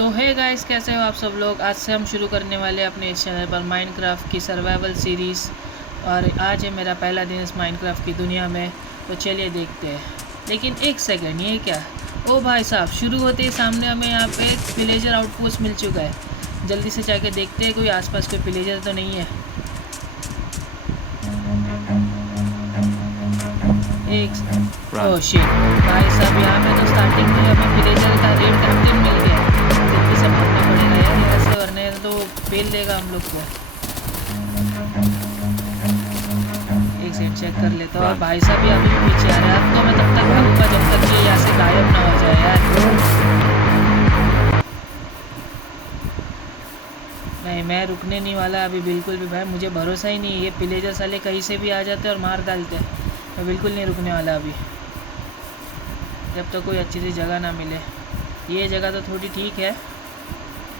तो है गाइस, कैसे हो आप सब लोग। आज से हम शुरू करने वाले अपने इस चैनल पर माइनक्राफ्ट की सर्वाइवल सीरीज़। और आज है मेरा पहला दिन इस माइनक्राफ्ट की दुनिया में। तो चलिए देखते हैं। लेकिन एक सेकंड, ये क्या? ओ भाई साहब, शुरू होते ही सामने हमें यहाँ पे विलेजर आउटपोस्ट मिल चुका है। जल्दी से जाके देखते हैं कोई आसपास कोई विलेजर तो नहीं है। एक ओह शिट भाई साहब, यहाँ पे तो स्टार्टिंग में हमें विलेजर का रेड कैप्टन मिल गया। जल्दी से भागना पड़ेगा यार यहाँ से, वरना तो पेल देगा हम लोग को। एक सेकंड चेक कर लेता हूँ। भाई साहब ये अभी भी पीछे आ रहा है। अब तो मैं तब तक भागूंगा जब तक ये यहाँ से गायब ना हो जाए यार। नहीं, मैं रुकने नहीं वाला अभी बिल्कुल भी। भाई मुझे भरोसा ही नहीं है, ये विलेजर साले कहीं से भी आ जाते और मार डालते। मैं बिल्कुल नहीं रुकने वाला अभी, जब तक कोई अच्छी सी जगह ना मिले। ये जगह तो थोड़ी ठीक है,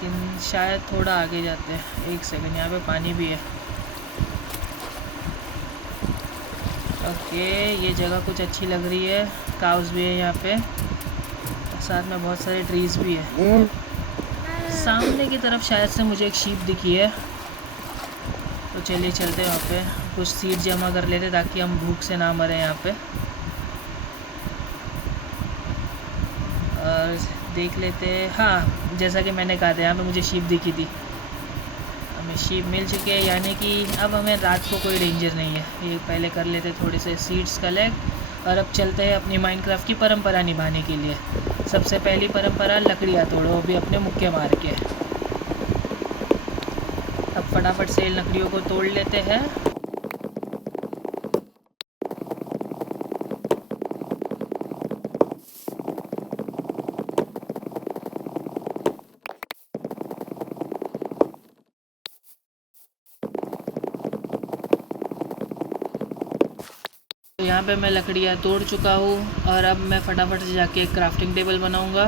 लेकिन शायद थोड़ा आगे जाते हैं। एक सेकंड, यहाँ पे पानी भी है। ओके, ये जगह कुछ अच्छी लग रही है। काउस भी है यहाँ पे, साथ में बहुत सारे ट्रीज भी है। सामने की तरफ शायद से मुझे एक शीप दिखी है, तो चलिए चलते हैं वहाँ पे। कुछ सीड जमा कर लेते ताकि हम भूख से ना मरे यहाँ पे। और देख लेते हैं। हाँ, जैसा कि मैंने कहा था, यहाँ पे मुझे शीप दिखी थी। हमें शीप मिल चुके हैं, यानी कि अब हमें रात को कोई डेंजर नहीं है। ये पहले कर लेते थोड़े से सीड्स कलेक्ट। और अब चलते हैं अपनी माइनक्राफ्ट की परंपरा निभाने के लिए। सबसे पहली परंपरा, लकड़ियाँ तोड़ो, अभी अपने मुक्के मार के। अब फटाफट से लकड़ियों को तोड़ लेते हैं। तो यहाँ पे मैं लकड़ियाँ तोड़ चुका हूँ और अब मैं फटाफट से जाके एक क्राफ्टिंग टेबल बनाऊँगा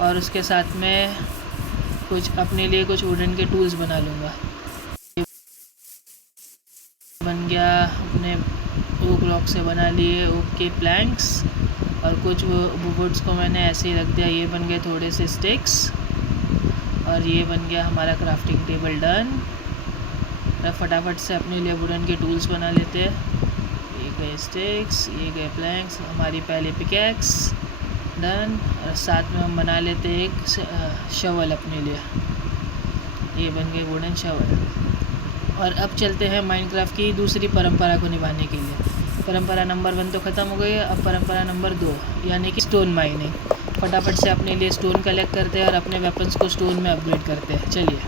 और उसके साथ में कुछ अपने लिए कुछ वुडन के टूल्स बना लूँगा। बन गया, अपने ओक रॉक से बना लिए ओक के प्लैंक्स, और कुछ वुड्स को मैंने ऐसे ही रख दिया। ये बन गए थोड़े से स्टिक्स और ये बन गया हमारा क्राफ्टिंग टेबल डन। अब फटाफट से अपने लिए वुडन के टूल्स बना लेते हैं। ये गए स्टिक्स, ये गए प्लैंक्स, हमारी पहले पिकैक्स डन। और साथ में हम बना लेते हैं एक शवल अपने लिए। ये बन गए वुडन शवल। और अब चलते हैं माइनक्राफ्ट की दूसरी परंपरा को निभाने के लिए। परंपरा नंबर 1 तो ख़त्म हो गई है। अब परंपरा नंबर 2, यानी कि स्टोन माइनिंग। फटाफट से अपने लिए स्टोन कलेक्ट करते हैं और अपने वेपन्स को स्टोन में अपग्रेड करते हैं। चलिए।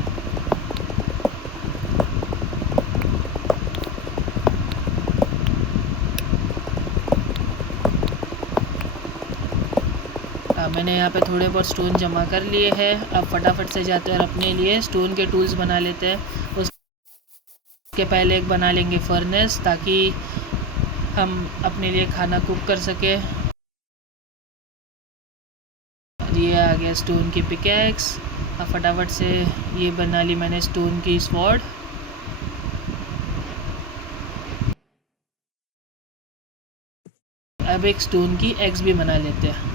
मैंने यहाँ पे थोड़े बहुत स्टोन जमा कर लिए हैं। अब फटाफट से जाते हैं और अपने लिए स्टोन के टूल्स बना लेते हैं। उसके पहले एक बना लेंगे फर्नेस, ताकि हम अपने लिए खाना कुक कर सके। ये आ गया स्टोन की पिकैक्स। अब फटाफट से ये बना ली मैंने स्टोन की स्वॉर्ड। अब एक स्टोन की एक्स भी बना लेते हैं।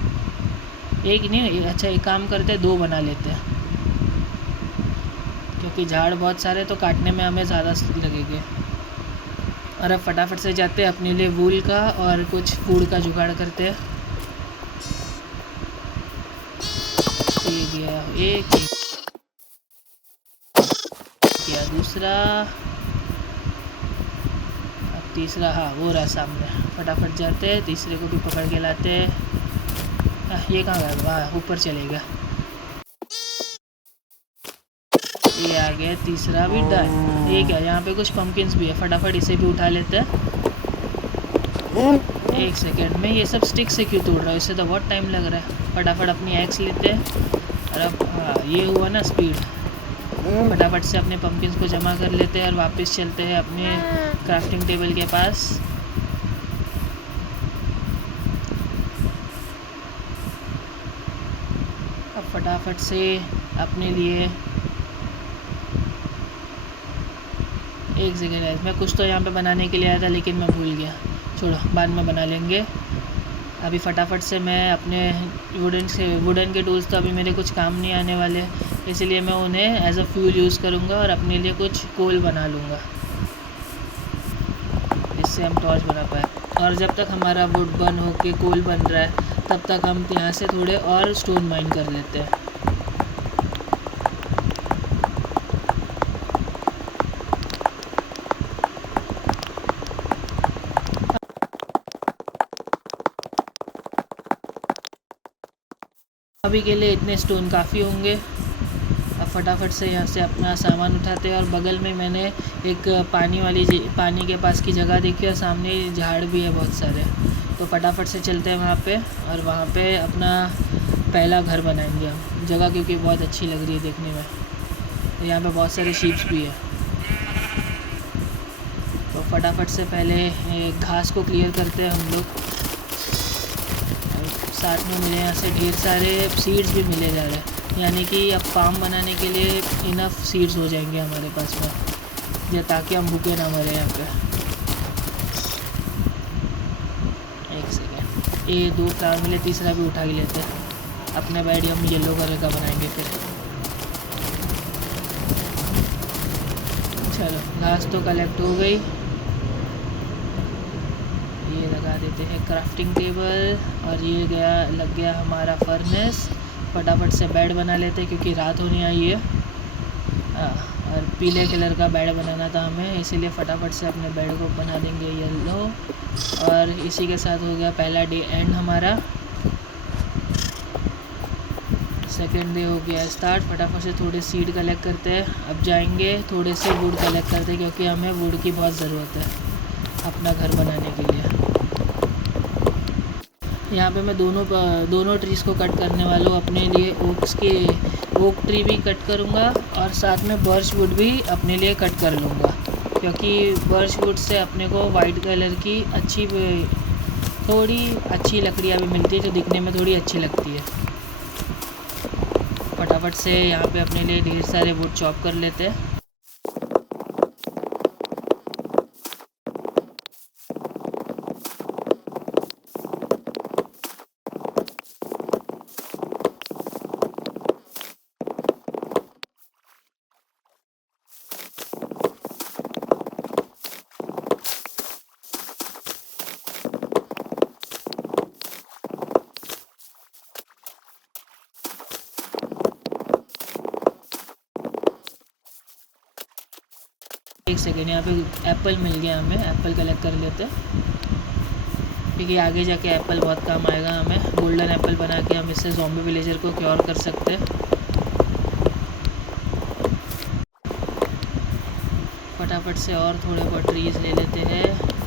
एक नहीं, अच्छा एक काम करते हैं, 2 बना लेते हैं, क्योंकि झाड़ बहुत सारे तो काटने में हमें ज़्यादा लगेंगे। और अब फटाफट से जाते हैं अपने लिए वूल का और कुछ फूड का जुगाड़ करते हैं। ये गया एक, किया दूसरा, अब तीसरा। हाँ, वो रहा सामने। फटाफट जाते हैं, तीसरे को भी पकड़ के लाते हैं। ये कहाँ गया? वाह, ऊपर चलेगा। ये आ गया तीसरा भी डन। ये क्या, यहाँ पे कुछ पंपकिन्स भी है। फटाफट इसे भी उठा लेते हैं। एक सेकेंड में ये सब स्टिक से क्यों तोड़ रहा है? इससे तो बहुत टाइम लग रहा है। फटाफट अपनी एक्स लेते हैं। और अब हाँ, ये हुआ ना स्पीड। फटाफट से अपने पंपकिन्स को जमा कर लेते हैं और वापस चलते हैं अपने क्राफ्टिंग टेबल के पास। अब फटाफट से अपने लिए एक सेकेंड है, मैं कुछ तो यहाँ पे बनाने के लिए आया था लेकिन मैं भूल गया। छोड़ो, बाद में बना लेंगे। अभी फटाफट से मैं अपने वुडन के टूल्स तो अभी मेरे कुछ काम नहीं आने वाले, इसलिए मैं उन्हें एज अ फ्यूल यूज़ करूँगा और अपने लिए कुछ कोल बना लूँगा, इससे हम टॉर्च बना पाए। और जब तक हमारा वुड बर्न होके कोल बन रहा है तब तक हम यहाँ से थोड़े और स्टोन माइन कर लेते हैं। अभी के लिए इतने स्टोन काफ़ी होंगे। अब फटाफट से यहाँ से अपना सामान उठाते हैं। और बगल में मैंने एक पानी के पास की जगह देखी और सामने झाड़ भी है बहुत सारे, तो फटाफट से चलते हैं वहाँ पे और वहाँ पे अपना पहला घर बनाएंगे हम। जगह क्योंकि बहुत अच्छी लग रही है देखने में, तो यहाँ पे बहुत सारे शीप्स भी है। तो फटाफट से पहले घास को क्लियर करते हैं हम लोग। साथ में मुझे यहाँ से ढेर सारे सीड्स भी मिले जा रहे हैं, यानी कि अब फार्म बनाने के लिए इनफ सीड्स हो जाएंगे हमारे पास में, या ताकि हम भूखे ना मरे यहाँ पे। एक सेकेंड, ये 2 फ्लावर मिले, तीसरा भी उठा ही लेते हैं। अपने बेड हम येलो कलर का बनाएंगे फिर। चलो घास तो कलेक्ट हो गई, ये लगा देते हैं क्राफ्टिंग टेबल। और ये लग गया हमारा फर्नेस। फटाफट से बेड बना लेते हैं क्योंकि रात होने आई है। और पीले कलर का बेड बनाना था हमें, इसीलिए फटाफट से अपने बेड को बना देंगे येलो। और इसी के साथ हो गया पहला डे एंड हमारा। सेकेंड डे हो गया स्टार्ट। फटाफट से थोड़े सीड कलेक्ट करते हैं। अब जाएंगे थोड़े से वुड कलेक्ट करते हैं क्योंकि हमें वुड की बहुत ज़रूरत है अपना घर बनाने के लिए। यहाँ पे मैं दोनों ट्रीज़ को कट करने वाला हूँ अपने लिए। ओक ट्री भी कट करूँगा और साथ में बर्च वुड भी अपने लिए कट कर लूँगा, क्योंकि बर्च वुड से अपने को वाइट कलर की थोड़ी अच्छी लकड़ियाँ भी मिलती है जो दिखने में थोड़ी अच्छी लगती है। फटाफट से यहाँ पे अपने लिए ढेर सारे वुड चॉप कर लेते हैं। एक सेकेंड, यहाँ पे एप्पल मिल गया हमें, एप्पल कलेक्ट कर लेते हैं क्योंकि आगे जाके एप्पल बहुत काम आएगा हमें। गोल्डन एप्पल बना के हम इससे ज़ॉम्बी विलेजर को क्योर कर सकते हैं। फटाफट से और थोड़े बहुत ट्रीज़ ले लेते हैं।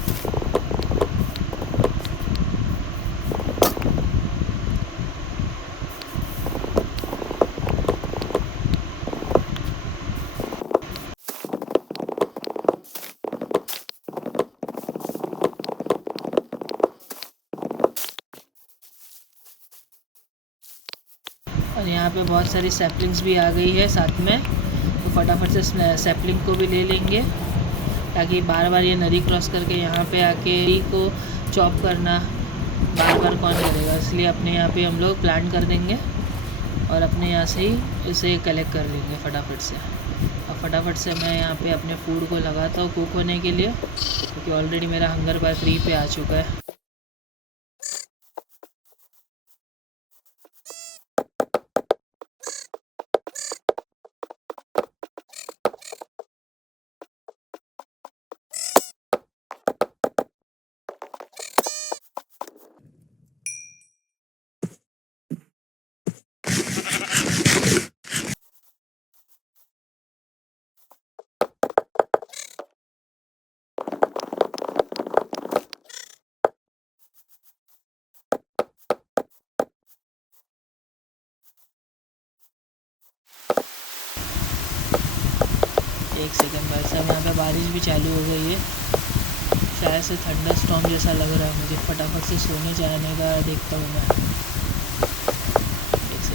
और यहाँ पे बहुत सारी सैपलिंग्स भी आ गई है साथ में, तो फटाफट से सैपलिंग को भी ले लेंगे ताकि बार बार ये नदी क्रॉस करके यहाँ पे आके को चॉप करना बार बार कौन करेगा, इसलिए अपने यहाँ पे हम लोग प्लांट कर देंगे और अपने यहाँ से ही इसे कलेक्ट कर लेंगे फटाफट से। और फटाफट से मैं यहाँ पे अपने फूड को लगाता हूँ कुक होने के लिए, क्योंकि ऑलरेडी मेरा हंगर बार 3 पे आ चुका है। एक सेकंड भाई साहब, यहाँ पे बारिश भी चालू हो गई है, शायद से थंडर स्टॉर्म जैसा लग रहा है मुझे। फटाफट से सोने जाने का देखता हूँ मैं।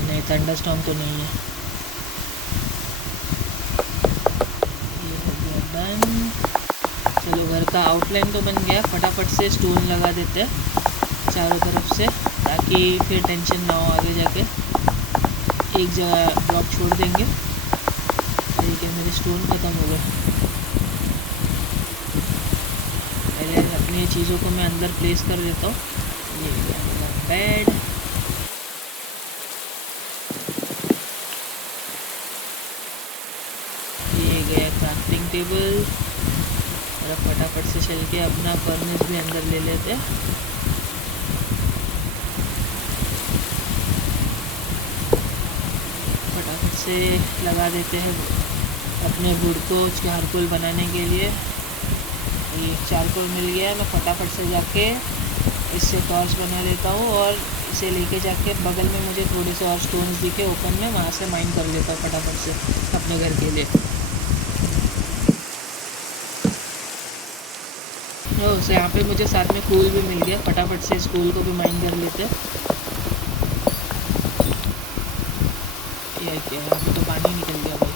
नहीं, थंडर स्टॉर्म तो नहीं है। ये हो गया डन। चलो घर का आउटलाइन तो बन गया, फटाफट से स्टोन लगा देते हैं चारों तरफ से, ताकि फिर टेंशन ना हो आगे जाके। एक जगह ब्लॉक छोड़ देंगे। ठीक है, मेरे स्टोन ख़त्म हो गए। पहले अपनी चीज़ों को मैं अंदर प्लेस कर देता हूँ। ये गया मेरा बेड। ये गया क्राफ्टिंग टेबल। और अब फटाफट से चल के अपना फर्नेस भी अंदर ले लेते हैं। फटाफट से लगा देते हैं अपने वुड को चारकोल बनाने के लिए। ये चारकोल मिल गया है, मैं फटाफट से जाके इससे टॉर्च बना लेता हूँ और इसे लेके जाके बगल में मुझे थोड़े से और स्टोन्स दिखे ओपन में, वहाँ से माइन कर लेता हूँ फटाफट से अपने घर के लिए। तो यहाँ पे मुझे साथ में कूल भी मिल गया, फटाफट से इस कूल को भी माइन कर लेते हैं। ये क्या है, अभी तो पानी निकल गया भाई।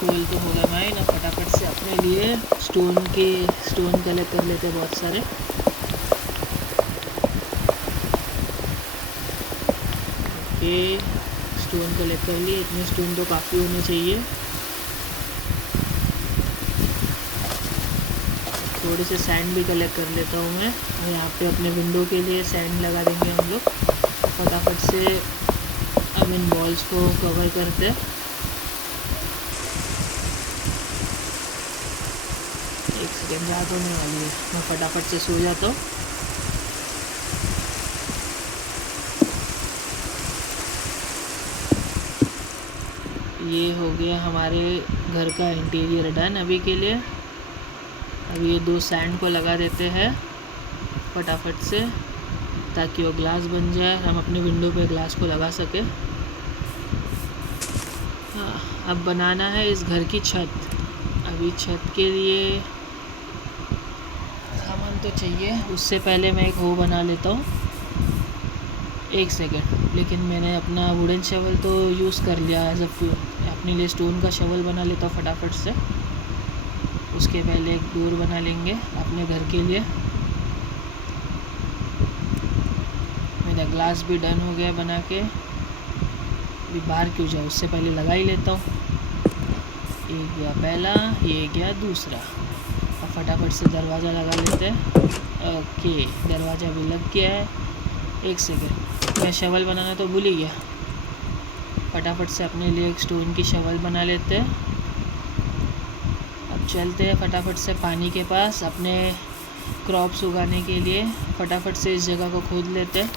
कूल तो हो गया माइन। और फटाफट से अपने लिए स्टोन कलेक्ट कर लेते हैं बहुत सारे। ओके, स्टोन कलेक्ट कर लिए। इतने स्टोन तो काफ़ी होने चाहिए। थोड़े से सैंड भी कलेक्ट कर लेता हूँ मैं। और यहाँ पे अपने विंडो के लिए सैंड लगा देंगे हम लोग। फटाफट से अब इन वॉल्स को कवर करते हैं। एक सेकेंड, रात होने वाली है, मैं फटाफट से सो जाता हूँ। ये हो गया हमारे घर का इंटीरियर डन अभी के लिए। अब ये 2 सैंड को लगा देते हैं फटाफट से, ताकि वो ग्लास बन जाए, हम अपने विंडो पे ग्लास को लगा सके। हाँ, अब बनाना है इस घर की छत। अभी छत के लिए सामान तो चाहिए, उससे पहले मैं एक वो बना लेता हूँ। एक सेकेंड, लेकिन मैंने अपना वुडन शवल तो यूज़ कर लिया एज अ फ्यूल। अपने लिए स्टोन का शवल बना लेता हूँ फटाफट से। उसके पहले एक डोर बना लेंगे अपने घर के लिए। मेरा ग्लास भी डन हो गया बना के। अभी बाहर क्यों जाए, उससे पहले लगा ही लेता हूँ। ये गया पहला, ये गया दूसरा। अब फटाफट से दरवाज़ा लगा लेते हैं। ओके, दरवाज़ा भी लग गया है। एक सेकेंड, मैं शवल बनाना तो भूल ही गया। फटाफट से अपने लिए एक स्टोन की शवल बना लेते हैं। अब चलते हैं फटाफट से पानी के पास अपने क्रॉप्स उगाने के लिए। फटाफट से इस जगह को खोद लेते हैं।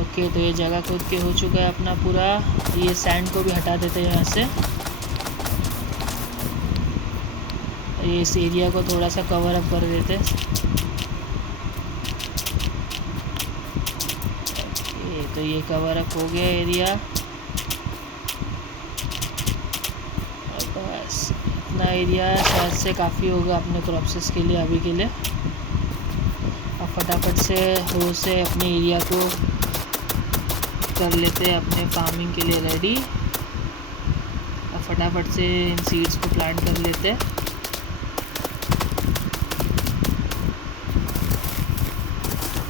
ओके, तो ये जगह खोद के हो चुका है अपना पूरा। ये सैंड को भी हटा देते हैं यहाँ से। ये इस एरिया को थोड़ा सा कवर अप कर देते हैं। तो ये कवर अप हो गया एरिया। और बस इतना एरिया शायद से काफ़ी होगा अपने क्रॉप्सेस के लिए अभी के लिए। अब फटाफट से हो से अपने एरिया को कर लेते हैं अपने फार्मिंग के लिए रेडी। अब फटाफट से इन सीड्स को प्लांट कर लेते हैं।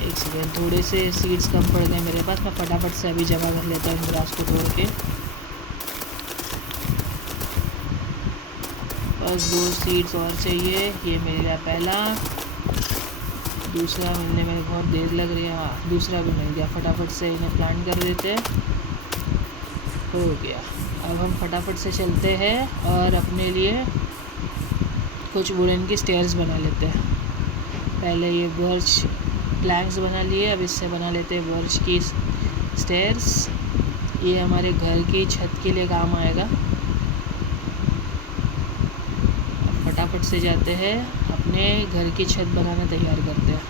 एक सेकेंड, थोड़े से सीड्स कम पड़ गए मेरे पास, मैं फटाफट से अभी जमा कर लेता हूँ इन ग्रास को तोड़ के। बस 2 सीड्स और चाहिए। ये मिल गया पहला, दूसरा मिलने में बहुत देर लग रही है। हाँ, दूसरा भी मिल गया। फटाफट से इन्हें प्लांट कर देते हैं। हो गया। अब हम फटाफट से चलते हैं और अपने लिए कुछ वुडन की स्टेयर्स बना लेते हैं। पहले ये बर्च प्लैंक्स बना लिए, अब इससे बना लेते हैं बर्च की स्टेयर्स। ये हमारे घर की छत के लिए काम आएगा। अब फटाफट से जाते हैं अपने घर की छत बनाना तैयार करते हैं।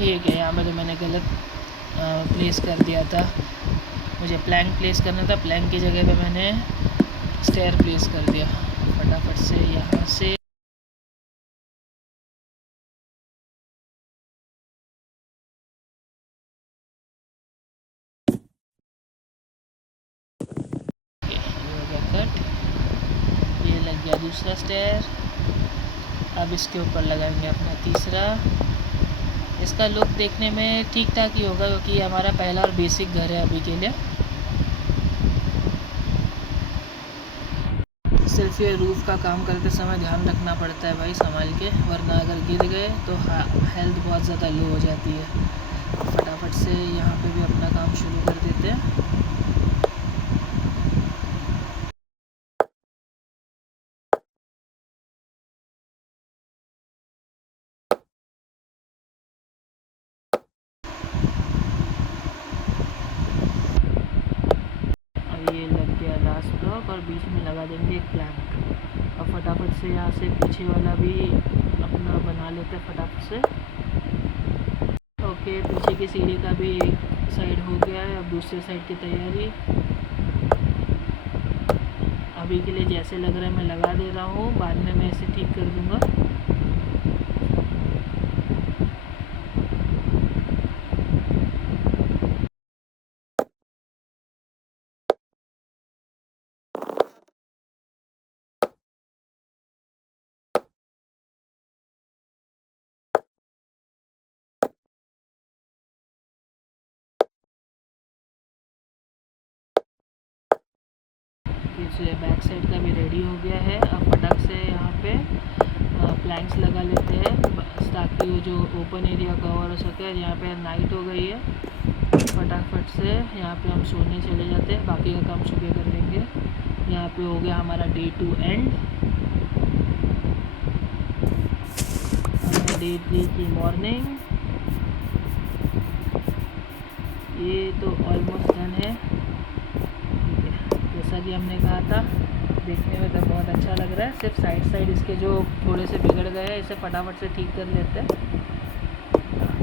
ये क्या, यहाँ पे तो मैंने गलत प्लेस कर दिया था। मुझे प्लैंक प्लेस करना था, प्लैंक की जगह पे मैंने स्टेयर प्लेस कर दिया। फटाफट से यहाँ से ये हो गया कट, ये लग गया दूसरा स्टेयर। अब इसके ऊपर लगाएंगे अपना तीसरा। इसका लुक देखने में ठीक ठाक ही होगा क्योंकि ये हमारा पहला और बेसिक घर है अभी के लिए। सिर्फ ये रूफ़ का काम करते समय ध्यान रखना पड़ता है भाई, संभाल के, वरना अगर गिर गए तो हेल्थ बहुत ज़्यादा लो हो जाती है। फटाफट से यहाँ पे भी अपना काम शुरू कर देते हैं। अब ये लग गया लास्ट ब्लॉक और बीच में लगा देंगे एक प्लैंक। अब फटाफट से यहाँ से पीछे वाला भी अपना बना लेते हैं फटाफट से। ओके, पीछे की सीढ़ी का भी एक साइड हो गया है। अब दूसरे साइड की तैयारी। अभी के लिए जैसे लग रहा है मैं लगा दे रहा हूँ, बाद में मैं इसे ठीक कर दूँगा। पीछे बैक साइड का भी रेडी हो गया है। अब फटाक से यहाँ पे प्लैंक्स लगा लेते हैं ताकि वो जो ओपन एरिया कवर हो सके। यहाँ पे नाइट हो गई है, फटाफट से यहाँ पे हम सोने चले जाते हैं, बाकी का काम सुबह कर लेंगे। यहाँ पे हो गया हमारा डे टू एंड। डे 3 की मॉर्निंग। ये तो ऑलमोस्ट डन है। जैसा कि हमने कहा था, देखने में तो बहुत अच्छा लग रहा है। सिर्फ साइड इसके जो थोड़े से बिगड़ गए हैं, इसे फटाफट से ठीक कर लेते हैं।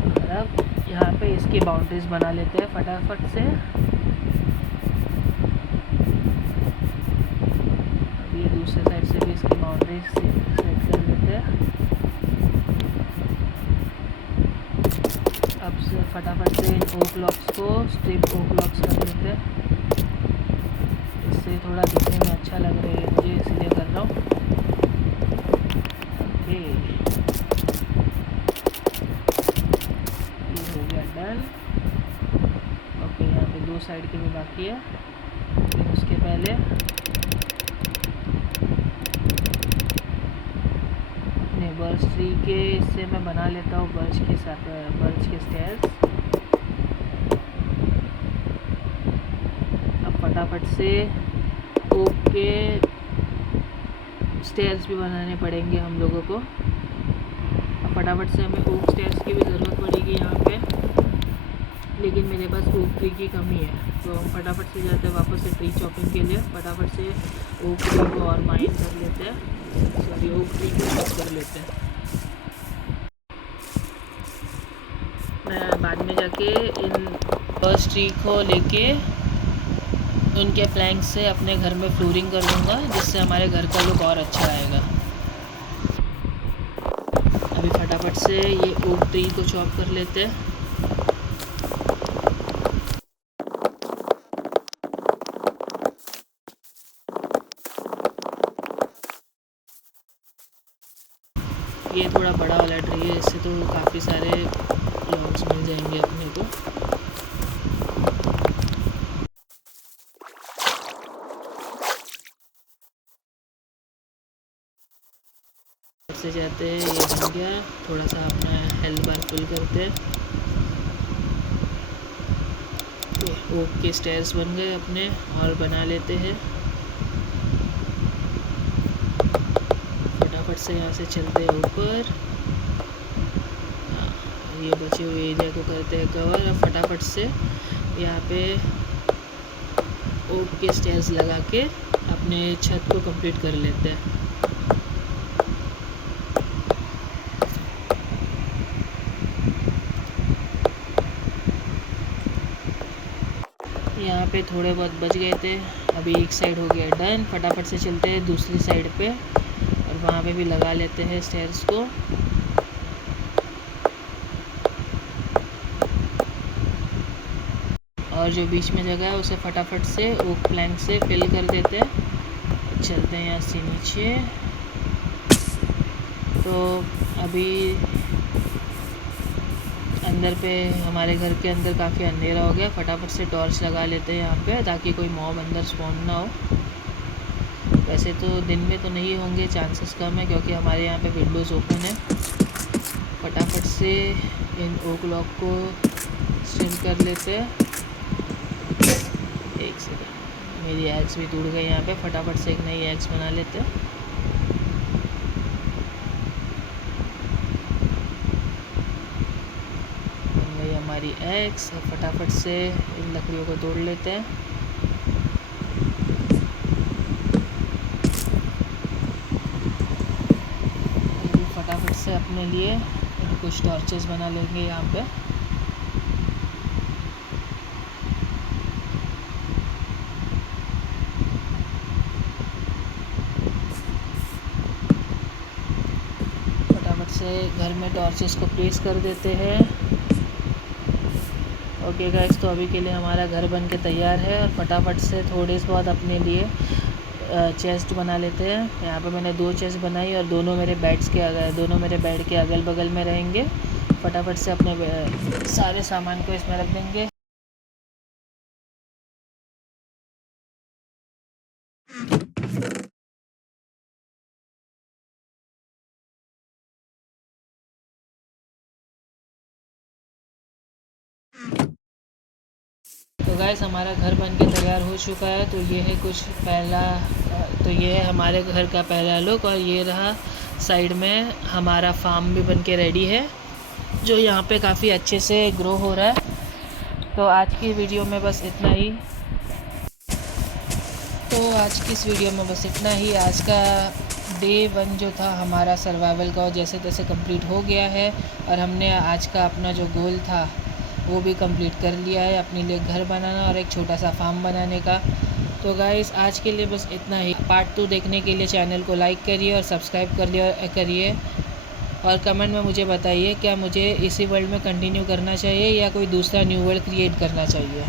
और अब यहाँ पे इसकी बाउंड्रीज बना लेते हैं फटाफट से। अब ये दूसरे साइड से भी इसकी बाउंड्रीज सेट कर लेते हैं। अब से फटाफट से इन ओक लॉक्स को स्ट्रिप ओक लॉक्स कर लेते हैं। इससे थोड़ा दिखने में अच्छा लग रहा है मुझे, इसलिए कर रहा हूँ। ओके, ये हो गया डन। ओके, यहाँ पे दो साइड के भी बाकी है, लेकिन उसके पहले अपने बर्च ट्री के इससे मैं बना लेता हूँ बर्च के साथ बर्च के स्टेयर्स। अब फटाफट से ओक के स्टेयर्स भी बनाने पड़ेंगे हम लोगों को। अब फटाफट से हमें ओक स्टेयर्स की भी ज़रूरत पड़ेगी यहाँ पे, लेकिन मेरे पास ओक ट्री की कमी है, तो हम फटाफट से जाते हैं वापस से ट्री चॉपिंग के लिए। फटाफट से ओक ट्री को और माइन कर लेते हैं, सॉरी ओक ट्री को चॉप कर लेते हैं। मैं बाद में जाके इन बर्च ट्री को लेके उनके प्लैंक से अपने घर में फ्लोरिंग कर दूँगा, जिससे हमारे घर का लुक और अच्छा आएगा। अभी फटाफट से ये ओक ट्री को चॉप कर लेते हैं। ये थोड़ा बड़ा वाला ट्री है, इससे तो काफ़ी सारे लॉग्स मिल जाएंगे अपने को। से जाते हैं, ये बन गया। थोड़ा सा अपना हेल्थ बार फुल करते हैं। ओक के स्टेयर्स बन गए अपने, और बना लेते हैं। फटाफट से यहाँ से चलते हैं ऊपर। ये बचे हुए एरिया को करते हैं कवर। अब फटाफट से यहाँ पे ओक के स्टेयर्स लगा के अपने छत को कंप्लीट कर लेते हैं। यहाँ पे थोड़े बहुत बच गए थे। अभी एक साइड हो गया डन। फटाफट से चलते हैं दूसरी साइड पे और वहाँ पे भी लगा लेते हैं स्टेयर्स को। और जो बीच में जगह है उसे फटाफट से ओक प्लैंक से फिल कर देते हैं। चलते हैं यहाँ से नीचे। तो अभी अंदर पे हमारे घर के अंदर काफ़ी अंधेरा हो गया। फटाफट से टॉर्च लगा लेते हैं यहाँ पे ताकि कोई मॉब अंदर स्पॉन ना हो। वैसे तो दिन में तो नहीं होंगे, चांसेस कम है क्योंकि हमारे यहाँ पे विंडोज़ ओपन है। फटाफट से इन ओक लॉक को स्टिल कर लेते हैं। एक सेकेंड, मेरी एग्स भी टूट गई यहाँ पे। फटाफट से एक नई एग्स बना लेते हैं। हमारी एग्स। फटाफट से इन लकड़ियों को तोड़ लेते हैं। फटाफट से अपने लिए कुछ टॉर्चेस बना लेंगे यहाँ पे। फटाफट से घर में टॉर्चेस को प्लेस कर देते हैं। ओके गाइस, तो अभी के लिए हमारा घर बन के तैयार है। और फटाफट से थोड़े से बाद अपने लिए चेस्ट बना लेते हैं। यहाँ पे मैंने 2 चेस्ट बनाई और दोनों मेरे बेड के अगल बगल में रहेंगे। फटाफट से अपने सारे सामान को इसमें रख देंगे। तो गाइस, हमारा घर बन के तैयार हो चुका है। तो ये है हमारे घर का पहला लुक। और ये रहा साइड में हमारा फार्म भी बन के रेडी है, जो यहाँ पे काफ़ी अच्छे से ग्रो हो रहा है। तो आज की वीडियो में बस इतना ही। आज का डे 1 जो था हमारा सर्वाइवल का, जैसे तैसे कंप्लीट हो गया है। और हमने आज का अपना जो गोल था वो भी कंप्लीट कर लिया है, अपने लिए घर बनाना और एक छोटा सा फार्म बनाने का। तो गाइस, आज के लिए बस इतना ही। पार्ट 2 देखने के लिए चैनल को लाइक करिए और सब्सक्राइब करिए। और कमेंट में मुझे बताइए क्या मुझे इसी वर्ल्ड में कंटिन्यू करना चाहिए या कोई दूसरा न्यू वर्ल्ड क्रिएट करना चाहिए।